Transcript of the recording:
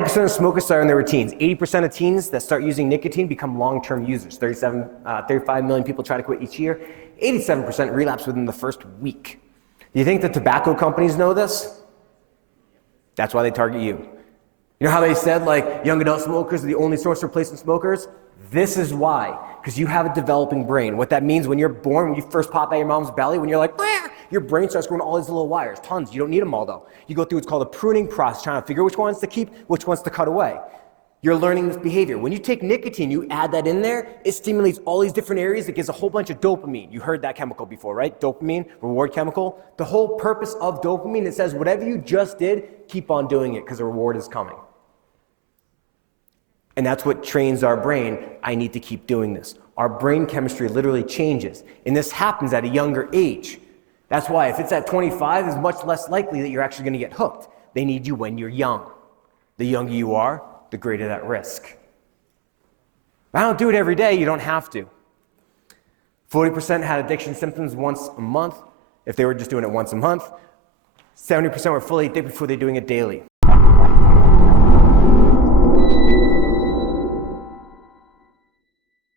90% of smokers start in their teens. 80% of teens that start using nicotine become long-term users. 35 million people try to quit each year. 87% relapse within the first week. Do you think the tobacco companies know this? That's why they target you. You know how they said like young adult smokers are the only source of replacement smokers? This is why, because you have a developing brain. What that means when you're born, when you first pop out of your mom's belly, when you're like, "Wah!" Your brain starts growing all these little wires, tons. You don't need them all though. You go through what's called a pruning process, trying to figure which ones to keep, which ones to cut away. You're learning this behavior. When you take nicotine, you add that in there, it stimulates all these different areas. It gives a whole bunch of dopamine. You heard that chemical before, right? Dopamine, reward chemical. The whole purpose of dopamine, it says whatever you just did, keep on doing it because the reward is coming. And that's what trains our brain. I need to keep doing this. Our brain chemistry literally changes. And this happens at a younger age. That's why if it's at 25, it's much less likely that you're actually going to get hooked. They need you when you're young. The younger you are, the greater that risk. I don't do it every day. You don't have to. 40% had addiction symptoms once a month. If they were just doing it once a month, 70% were fully addicted before they're doing it daily.